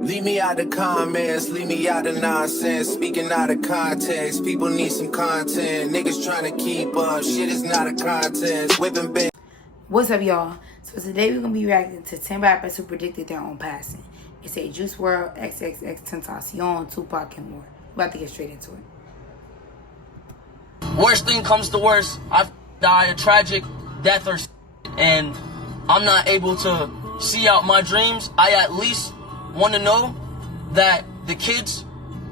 Leave me out the comments, leave me out the nonsense. Speaking out of context, people need some content. Niggas trying to keep up, shit is not a contest. Whipping bang. What's up, y'all? So today we're gonna be reacting to 10 rappers who predicted their own passing. It's a Juice WRLD, XXX Tentacion, Tupac, and more. We're about to get straight into it. Worst thing comes to worst, I die a tragic death or and I'm not able to see out my dreams. I at least want to know that the kids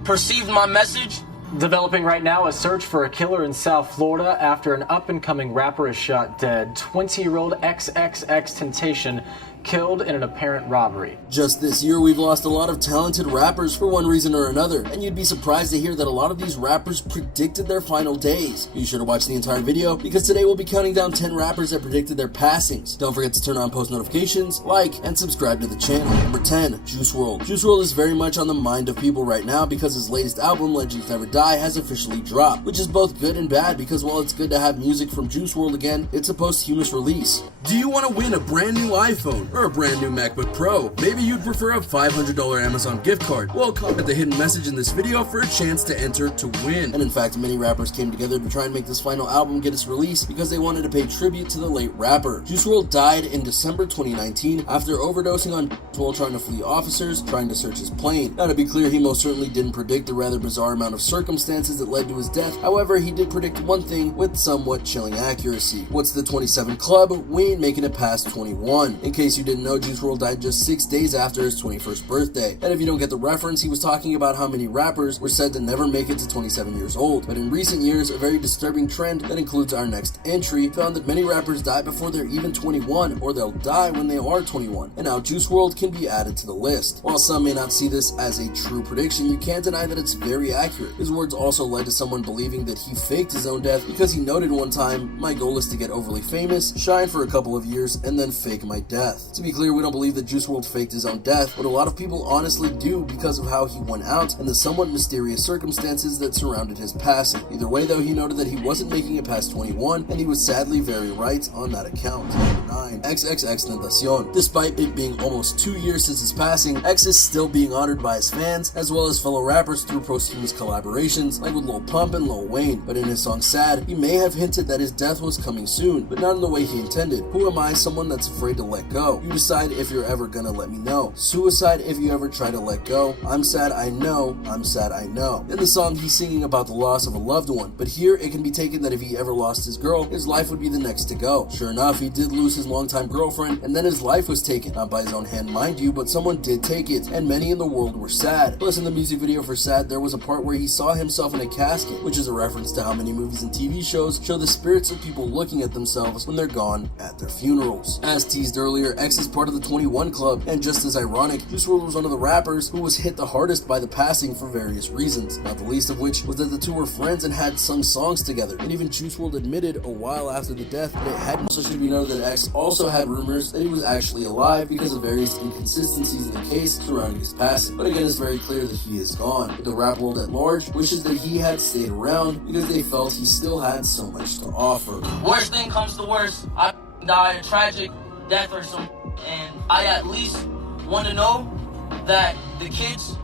perceived my message. Developing right now, a search for a killer in South Florida after an up-and-coming rapper is shot dead. 20-year-old XXXTentacion killed in an apparent robbery. Just this year, we've lost a lot of talented rappers for one reason or another, and you'd be surprised to hear that a lot of these rappers predicted their final days. Be sure to watch the entire video, because today we'll be counting down 10 rappers that predicted their passings. Don't forget to turn on post notifications, like, and subscribe to the channel. Number 10, Juice WRLD. Juice WRLD is very much on the mind of people right now because his latest album, Legends Never Die, has officially dropped, which is both good and bad because while it's good to have music from Juice WRLD again, it's a posthumous release. Do you want to win a brand new iPhone or a brand new MacBook Pro? Maybe you'd prefer a $500 Amazon gift card. Well, comment the hidden message in this video for a chance to enter to win. And in fact, many rappers came together to try and make this final album get its release because they wanted to pay tribute to the late rapper. Juice WRLD died in December 2019 after overdosing on while trying to flee officers trying to search his plane. Now, to be clear, he most certainly didn't predict the rather bizarre amount of circumstances that led to his death. However, he did predict one thing with somewhat chilling accuracy. What's the 27 club? We ain't making it past 21. In case you didn't know, Juice WRLD died just 6 days after his 21st birthday. And if you don't get the reference, he was talking about how many rappers were said to never make it to 27 years old. But in recent years, a very disturbing trend that includes our next entry found that many rappers die before they're even 21, or they'll die when they are 21. And now Juice WRLD can be added to the list. While some may not see this as a true prediction, you can't deny that it's very accurate. His words also led to someone believing that he faked his own death because he noted one time, "My goal is to get overly famous, shine for a couple of years, and then fake my death." To be clear, we don't believe that Juice WRLD faked his own death, but a lot of people honestly do because of how he went out and the somewhat mysterious circumstances that surrounded his passing. Either way though, he noted that he wasn't making it past 21, and he was sadly very right on that account. Number 9, XXXTentacion. Despite it being almost 2 years since his passing, X is still being honored by his fans as well as fellow rappers through posthumous collaborations like with Lil Pump and Lil Wayne. But in his song Sad, he may have hinted that his death was coming soon, but not in the way he intended. Who am I, someone that's afraid to let go? You decide if you're ever gonna let me know. Suicide if you ever try to let go. I'm sad, I know. I'm sad, I know. In the song, he's singing about the loss of a loved one, but here it can be taken that if he ever lost his girl, his life would be the next to go. Sure enough, he did lose his longtime girlfriend, and then his life was taken. Not by his own hand, mind you, but someone did take it, and many in the world were sad. Plus, in the music video for Sad, there was a part where he saw himself in a casket, which is a reference to how many movies and TV shows show the spirits of people looking at themselves when they're gone at their funerals. As teased earlier, X is part of the 21 Club, and just as ironic, Juice WRLD was one of the rappers who was hit the hardest by the passing for various reasons, not the least of which was that the two were friends and had sung songs together, and even Juice WRLD admitted a while after the death that it hadn't. Also should be noted that X also had rumors that he was actually alive because of various inconsistencies in the case surrounding his passing, but again, it's very clear that he is gone. But the rap world at large wishes that he had stayed around because they felt he still had so much to offer. Worst thing comes to worst, I die a tragic death or something, and I at least want to know that the kids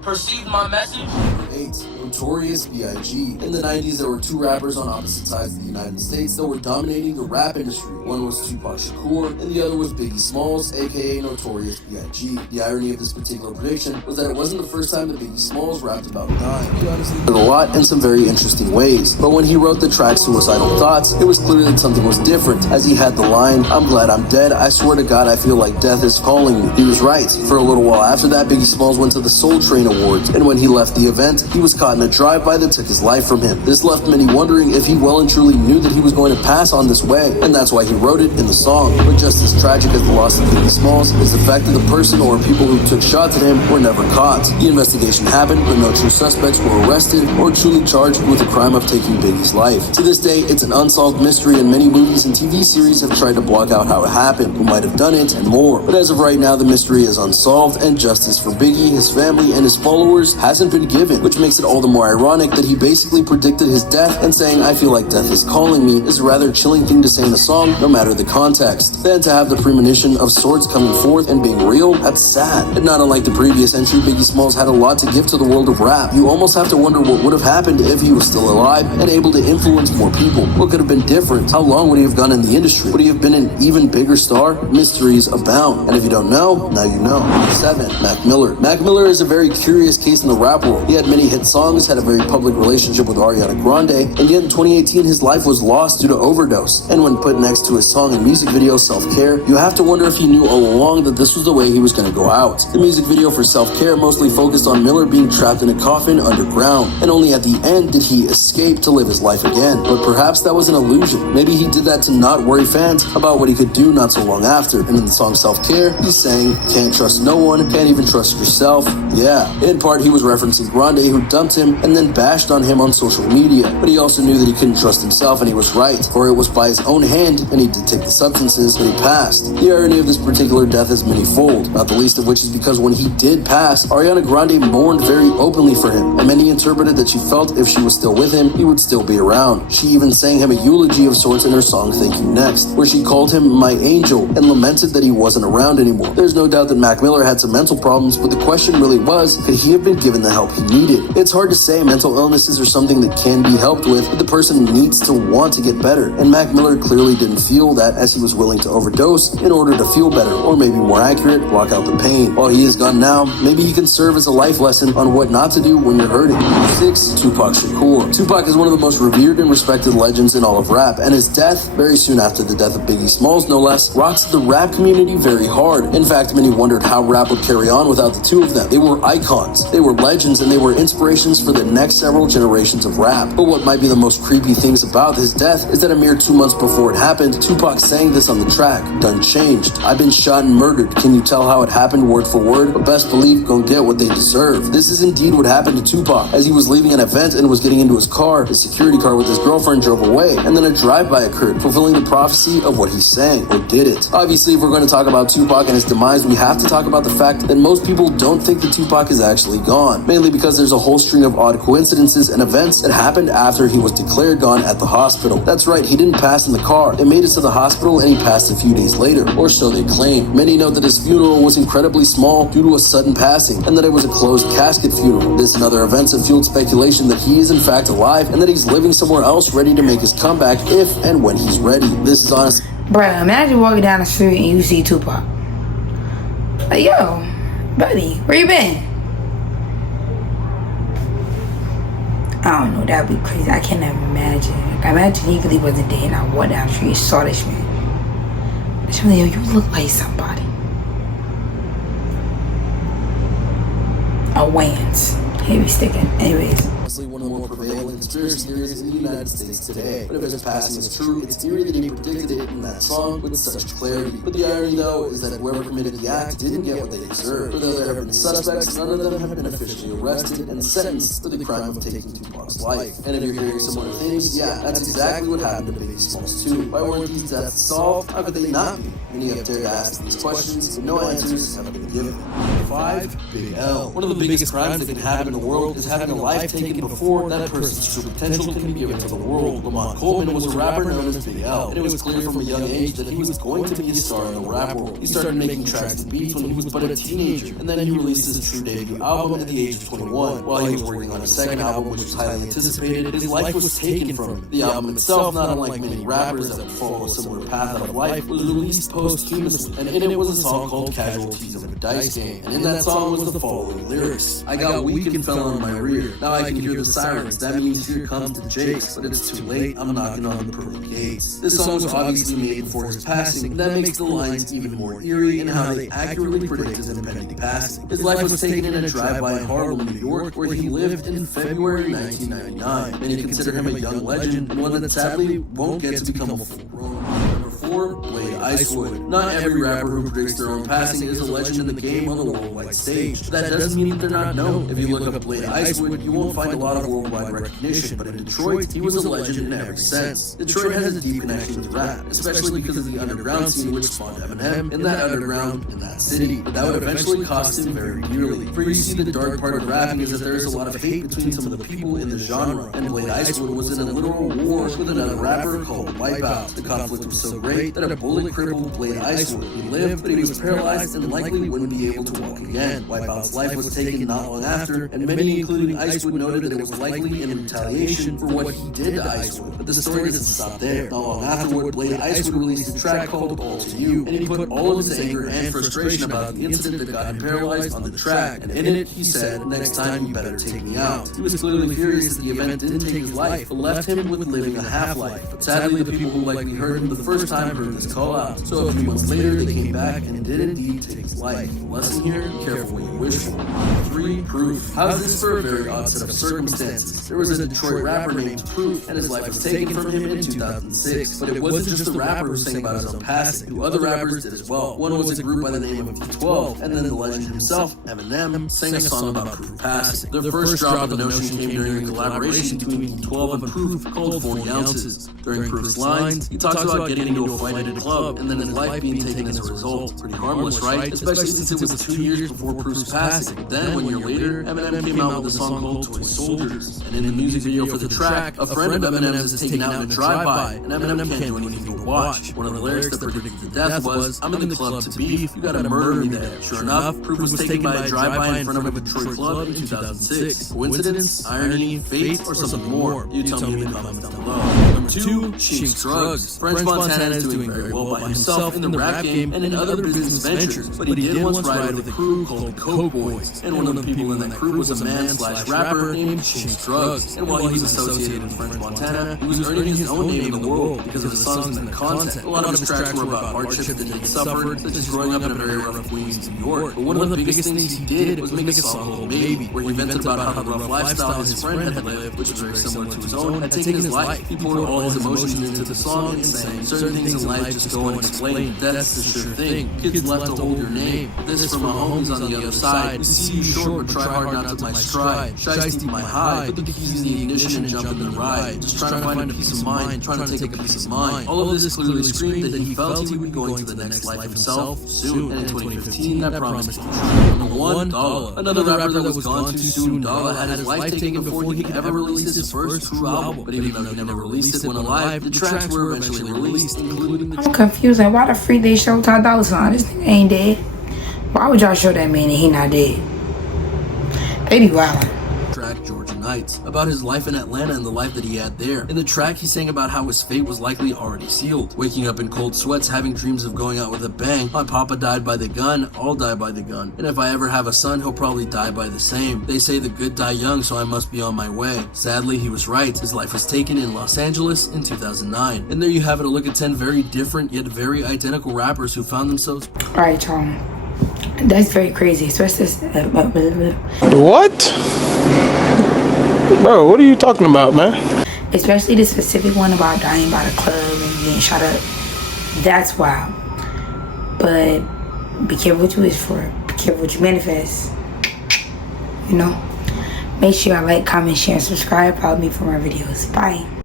perceived my message. Number 8, Notorious B.I.G. In the 90s, there were two rappers on opposite sides of the United States that were dominating the rap industry. One was Tupac Shakur, and the other was Biggie Smalls, aka Notorious B.I.G. The irony of this particular prediction was that it wasn't the first time that Biggie Smalls rapped about dying. He honestly did a lot in some very interesting ways, but when he wrote the track Suicidal Thoughts, it was clear that something was different, as he had the line, "I'm glad I'm dead, I swear to God I feel like death is calling me." He was right. For a little while after that, Biggie Smalls went to the Soul Train Awards, and when he left the event, he was caught in a drive-by that took his life from him. This left many wondering if he well and truly knew that he was going to pass on this way, and that's why he wrote it in the song. But just as tragic as the loss of Biggie Smalls is the fact that the person or people who took shots at him were never caught. The investigation happened, but no true suspects were arrested or truly charged with the crime of taking Biggie's life. To this day, it's an unsolved mystery, and many movies and TV series have tried to block out how it happened, who might have done it, and more. But as of right now, the mystery is unsolved, and justice for Biggie, his family, and his followers hasn't been given, which which makes it all the more ironic that he basically predicted his death, and saying "I feel like death is calling me" is a rather chilling thing to say in a song, no matter the context. Then to have the premonition of sorts coming forth and being real, that's sad. And not unlike the previous entry, Biggie Smalls had a lot to give to the world of rap. You almost have to wonder what would have happened if he was still alive and able to influence more people. What could have been different? How long would he have gone in the industry? Would he have been an even bigger star? Mysteries abound. And if you don't know, now you know. 7. Mac Miller. Mac Miller is a very curious case in the rap world. He had many hit songs, had a very public relationship with Ariana Grande, and yet in 2018 his life was lost due to overdose. And when put next to his song and music video Self-Care, you have to wonder if he knew all along that this was the way he was going to go out. The music video for Self-Care mostly focused on Miller being trapped in a coffin underground, and only at the end did he escape to live his life again. But perhaps that was an illusion. Maybe he did that to not worry fans about what he could do not so long after. And in the song Self-Care, he's saying, "Can't trust no one, can't even trust yourself." Yeah, in part he was referencing Grande, who dumped him and then bashed on him on social media. But he also knew that he couldn't trust himself, and he was right, for it was by his own hand, and he did take the substances, but he passed. The irony of this particular death is many-fold, not the least of which is because when he did pass, Ariana Grande mourned very openly for him, and many interpreted that she felt if she was still with him, he would still be around. She even sang him a eulogy of sorts in her song Thank You Next, where she called him "my angel" and lamented that he wasn't around anymore. There's no doubt that Mac Miller had some mental problems, but the question really was, could he have been given the help he needed? It's hard to say. Mental illnesses are something that can be helped with, but the person needs to want to get better, and Mac Miller clearly didn't feel that, as he was willing to overdose in order to feel better, or maybe more accurate, block out the pain. While he is gone now, maybe he can serve as a life lesson on what not to do when you're hurting. 6. Tupac Shakur. Tupac is one of the most revered and respected legends in all of rap, and his death, very soon after the death of Biggie Smalls no less, rocks the rap community very hard. In fact, many wondered how rap would carry on without the two of them. They were icons, they were legends, and they were inspirations for the next several generations of rap. But what might be the most creepy things about his death is that a mere 2 months before it happened, Tupac sang this on the track, "Done changed. I've been shot and murdered. Can you tell how it happened word for word? But best believe gon' get what they deserve." This is indeed what happened to Tupac. As he was leaving an event and was getting into his car, his security car with his girlfriend drove away, and then a drive-by occurred, fulfilling the prophecy of what he sang, or did it. Obviously, if we're going to talk about Tupac and his demise, we have to talk about the fact that most people don't think that Tupac is actually gone, mainly because there's a whole string of odd coincidences and events that happened after he was declared gone at the hospital. That's right, he didn't pass in the car. They made it to the hospital and he passed a few days later, or so they claim. Many note that his funeral was incredibly small due to a sudden passing, and that it was a closed casket funeral. This and other events have fueled speculation that he is in fact alive and that he's living somewhere else ready to make his comeback if and when he's ready. This is honest. Bruh, imagine walking down the street and you see Tupac. Like, yo, buddy, where you been? I don't know, that'd be crazy. I can't even imagine. Like, imagine he really wasn't dead and I walked down the street and saw this man. Yo, you look like somebody. A Wayans. Heavy sticking. Anyways. One of the more prevalent conspiracy theories in the United States today. But if his passing is true, it's eerie that he predicted it in that song with such clarity. But the irony, though, is that whoever committed the act didn't get what they deserved. For though there have been suspects, none of them have been officially arrested and sentenced for the crime of taking Tupac's life. And if you're hearing similar things, yeah, that's exactly what happened to Biggie Smalls too. Why weren't these deaths solved? How could they not be? Many have dared to ask these questions, but no answers have been given. 5. Big L. One of the biggest crimes that can happen in the world is having a life taken before that person's true potential can be given to the world. Lamont Coleman was a rapper known as Big L, and it was clear from a young age that he was going to be a star in the rap world. He started making tracks and beats when he was but a teenager, and then he released his true debut album at the age of 21. While he was working on a second album, which was highly anticipated, his life was taken from him. The album itself, not unlike many rappers that would follow a similar path out of life, was released posthumously, and in it was a song called Casualties of a Dice Game, and in that song was the following lyrics. I got weak and fell on my rear, now I can hear the sirens, that means here comes the jakes, but it's too late, I'm knocking on the pearly gates. This song was obviously made before his passing, and that makes the lines even more eerie in how they accurately predict his impending passing. His life was taken in a drive-by in Harlem, New York, where he lived in February 1999. Many consider him a young legend, and one that sadly won't get to become a full-grown. Number 4, Blade Icewood. Not every rapper who predicts their own passing is a legend in the game on the worldwide stage. But that doesn't mean that they're not known. If you look up Blade Icewood, you won't find a lot of worldwide recognition, but in Detroit, he was a legend in every sense. Detroit has a deep connection with rap, especially because of the underground scene which spawned Eminem in that underground in that city. But that would eventually cost him very dearly. For you see, the dark part of rapping is that there's a lot of hate between some of the people in the genre, and Blade Icewood was in a literal war with another rapper called Wipeout. The conflict was so great that a bullet crippled Blade Icewood. He lived, but he was paralyzed and likely wouldn't be able to walk again. Wipeout's life was taken not long after, and many, including Icewood, noted that it was likely in retaliation for what he did to Icewood. But the story doesn't stop there. Not long afterward, Blade Icewood released a track called All To You, and he put all of his anger and frustration about the incident that got him paralyzed on the track, and in it, he said, "Next time you better take me out." He was clearly furious that the event didn't take his life, but left him with living a half-life. But sadly, the people who likely heard him the first time heard this call out. So a few months later, they came back and did indeed take his life. The lesson here, be careful what you wish for. 3. Proof. How's this for a very odd set of circumstances? There was a Detroit rapper named Proof, and his life was taken from him in 2006. But it wasn't just the rapper who sang about his own passing. 2 other rappers did as well. One was a group by the name of D12, and then the legend himself, Eminem, sang a song about Proof passing. Their first drop of the notion came during a collaboration between D12 and Proof called 40 Ounces. During Proof's lines, he talks about getting into a fight at a club, and then his life being taken as a result. Pretty harmless, right? Especially since it was 2 years before Proof's passing. But then, 1 year later, Eminem came out with a song called Toy Soldiers. And in the music video for the track, a friend of Eminem's is taken out in a drive-by, and Eminem can't do anything but watch. One of the lyrics that predicted the death was, "I'm in the club to beef, you gotta murder me there." Sure enough, Proof was taken by a drive-by in front of a Detroit club in 2006. Coincidence, irony, fate, or something more? You tell me in the comments down below. Number 2, Chink's Drugs. French Montana is doing very well by himself in the rap game and in other business ventures, but he did once ride with a crew called the Coke Boys, and one of the people in that crew was a man/rapper named Chink's Drugs. And while he was associated with French Montana, he was earning his own name in the world because of the songs and the content. A lot of his tracks were about hardship that he suffered, such as growing up in a very rough Queens, New York. But one of the biggest things he did was make a song called Maybe, where he vented about how the rough lifestyle his friend had lived, which was very similar to his own, had taken his life. He poured all his emotions into the song and sang, certain things in life just go unexplained. That's the sure thing. Kids left to hold your name. This from my homies on the other side. We see you short, but try hard not to my stride. Shiesty my high. Put the keys in the ignition and jump in the ride. Just trying to find a peace of mind, trying to take a peace of mind. All of this clearly screamed that he felt he would be going to the next life himself soon. And in 2015, that promise came true. Number 1, Dalla. Another rapper that was gone too soon. Dalla had his life taken before he could ever release his first true album. But even though he never released it when alive, the tracks were eventually released, including the... I'm confused. Like, why the freak they show Ty Dolla $ign? This nigga ain't dead. Why would y'all show that man and he not dead? They be wildin'. track Georgia Nights, about his life in Atlanta and the life that he had there. In the track, he sang about how his fate was likely already sealed. Waking up in cold sweats, having dreams of going out with a bang. My papa died by the gun, I'll die by the gun. And if I ever have a son, he'll probably die by the same. They say the good die young, so I must be on my way. Sadly, he was right. His life was taken in Los Angeles in 2009. And there you have it, a look at 10 very different yet very identical rappers who found themselves... Alright, y'all. That's very crazy. Especially What? Bro, what are you talking about, man? Especially the specific one about dying by the club and getting shot up. That's wild. But be careful what you wish for. Be careful what you manifest. You know? Make sure y'all like, comment, share, and subscribe. Follow me for more videos. Bye.